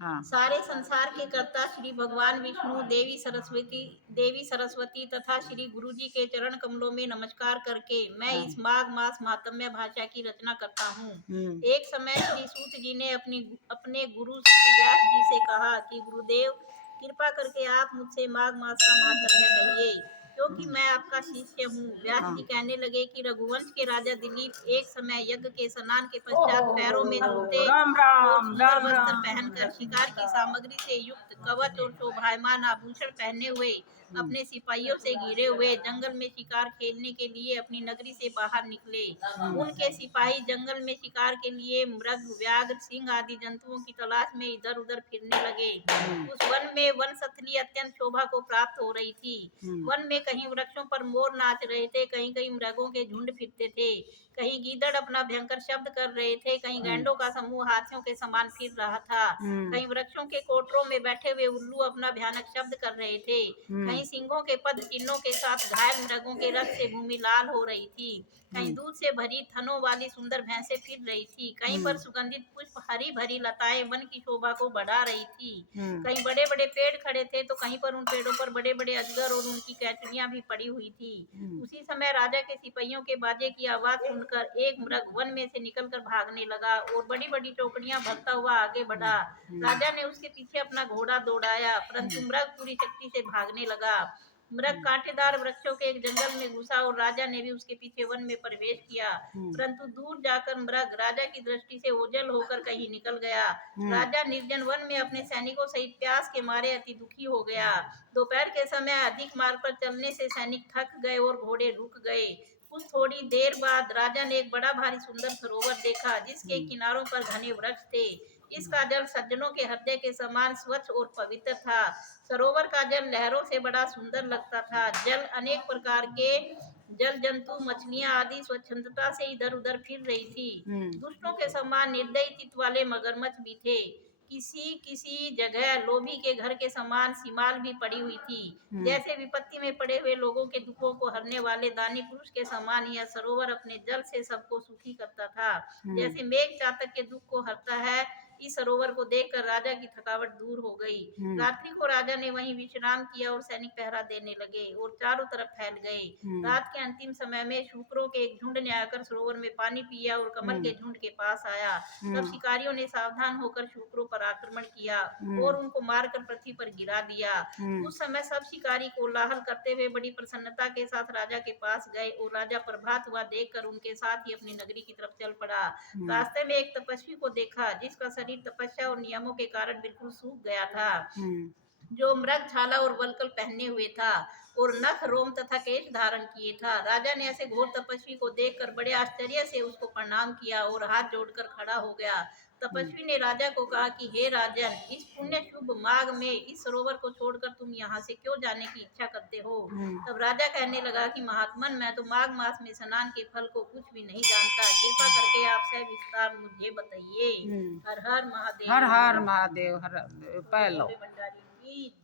हाँ। सारे संसार के कर्ता श्री भगवान विष्णु, देवी सरस्वती तथा श्री गुरु जी के चरण कमलों में नमस्कार करके मैं हाँ। इस माघ मास महात्म्य भाषा की रचना करता हूँ। हम्म। एक समय श्री सूत जी ने अपने गुरु श्री व्यास जी से कहा कि गुरुदेव, कृपा करके आप मुझसे माघ मास का महात्म्य कहिए, क्योंकि हम्म। मैं आपका शिष्य हूँ। व्यास हाँ। जी कहने लगे कि रघुवंश के राजा दिलीप एक समय यज्ञ के स्नान के पश्चात पैरों में जूते राम और राम सुंदर राम वस्त्र राम पहनकर शिकार की सामग्री से युक्त कवच और शोभायमान आभूषण पहने हुए हम्म। अपने सिपाहियों से घिरे हुए जंगल में शिकार खेलने के लिए अपनी नगरी से बाहर निकले। उनके सिपाही जंगल में शिकार के लिए मृग, व्याघ्र, सिंह आदि जंतुओं की तलाश में इधर उधर फिरने लगे। उस वन में वनस्थली अत्यंत शोभा को प्राप्त हो रही थी। वन में कहीं वृक्षों पर मोर नाच रहे थे, कहीं कहीं मृगों के झुंड फिरते थे, कहीं गीदड़ अपना भयंकर शब्द कर रहे थे, कहीं गैंडों का समूह हाथियों के समान फिर रहा था, कहीं वृक्षों के कोटरों में बैठे हुए उल्लू अपना भयानक शब्द कर रहे थे, कहीं सिंहों के पद चिन्हों के साथ घायल मृगों के रक्त से भूमि लाल हो रही थी, कहीं दूध से भरी थनों वाली सुंदर भैंसें फिर रही थी, कहीं पर सुगंधित पुष्प हरी भरी लताएं वन की शोभा को बढ़ा रही थी, कहीं बड़े बड़े पेड़ खड़े थे तो कहीं पर उन पेड़ों पर बड़े बड़े अजगर और उनकी कैचुनियां भी पड़ी हुई थी। उसी समय राजा के सिपाहियों के बाजे की आवाज सुनकर एक मृग वन में से निकलकर भागने लगा और बड़ी बड़ी चौकड़ियां भरता हुआ आगे बढ़ा। राजा ने उसके पीछे अपना घोड़ा दौड़ाया, परंतु मृग पूरी शक्ति से भागने लगा। मृग कांटेदार वृक्षों के एक जंगल में घुसा और राजा ने भी उसके पीछे वन में प्रवेश किया, परंतु दूर जाकर मृग राजा की दृष्टि से ओझल होकर कहीं निकल गया। राजा निर्जन वन में अपने सैनिकों सहित प्यास के मारे अति दुखी हो गया। दोपहर के समय अधिक मार्ग पर चलने से सैनिक थक गए और घोड़े रुक गए। कुछ थोड़ी देर बाद राजा ने एक बड़ा भारी सुंदर सरोवर देखा, जिसके किनारों पर घने वृक्ष थे। इसका जल सज्जनों के हृदय के समान स्वच्छ और पवित्र था। सरोवर का जल लहरों से बड़ा सुंदर लगता था। जल अनेक प्रकार के जल जंतु, मछलियां आदि स्वच्छंदता से इधर उधर फिर रही थी। दुष्टों के समान निर्दयी चित्त वाले मगरमच्छ भी थे। किसी किसी जगह लोभी के घर के समान सीमाल भी पड़ी हुई थी। जैसे विपत्ति में पड़े हुए लोगों के दुखों को हरने वाले दानी पुरुष के समान यह सरोवर अपने जल से सबको सुखी करता था। जैसे मेघ चातक के दुख को हरता है, इस सरोवर को देखकर राजा की थकावट दूर हो गई। रात्रि को राजा ने वहीं विश्राम किया और सैनिक पहरा देने लगे और चारों तरफ फैल गए। रात के अंतिम समय में शूकरों के एक झुंड ने आकर सरोवर में पानी पिया और कमल के झुंड के पास आया। तब शिकारियों ने सावधान होकर शूकरों पर आक्रमण किया और उनको मारकर पृथ्वी पर गिरा दिया। उस समय सब शिकारी कोलाहल करते हुए बड़ी प्रसन्नता के साथ राजा के पास गए और राजा प्रभात हुआ देखकर उनके साथ ही अपनी नगरी की तरफ चल पड़ा। रास्ते में एक तपस्वी को देखा, जिसका शरीर तपस्या और नियमों के कारण बिल्कुल सूख गया था, जो मृग छाला और वल्कल पहने हुए था और नख, रोम तथा केश धारण किए था। राजा ने ऐसे घोर तपस्वी को देखकर बड़े आश्चर्य से उसको प्रणाम किया और हाथ जोड़कर खड़ा हो गया। तपस्वी ने राजा को कहा कि हे राजन, इस पुण्य शुभ माघ में इस सरोवर को छोड़कर तुम यहाँ से क्यों जाने की इच्छा करते हो? तब राजा कहने लगा कि महात्मन, मैं तो माघ मास में स्नान के फल को कुछ भी नहीं जानता, कृपा करके आप सविस्तार मुझे बताइए। हर हर महादेव। हर हर महादेव, हर पैलो। भंडारी की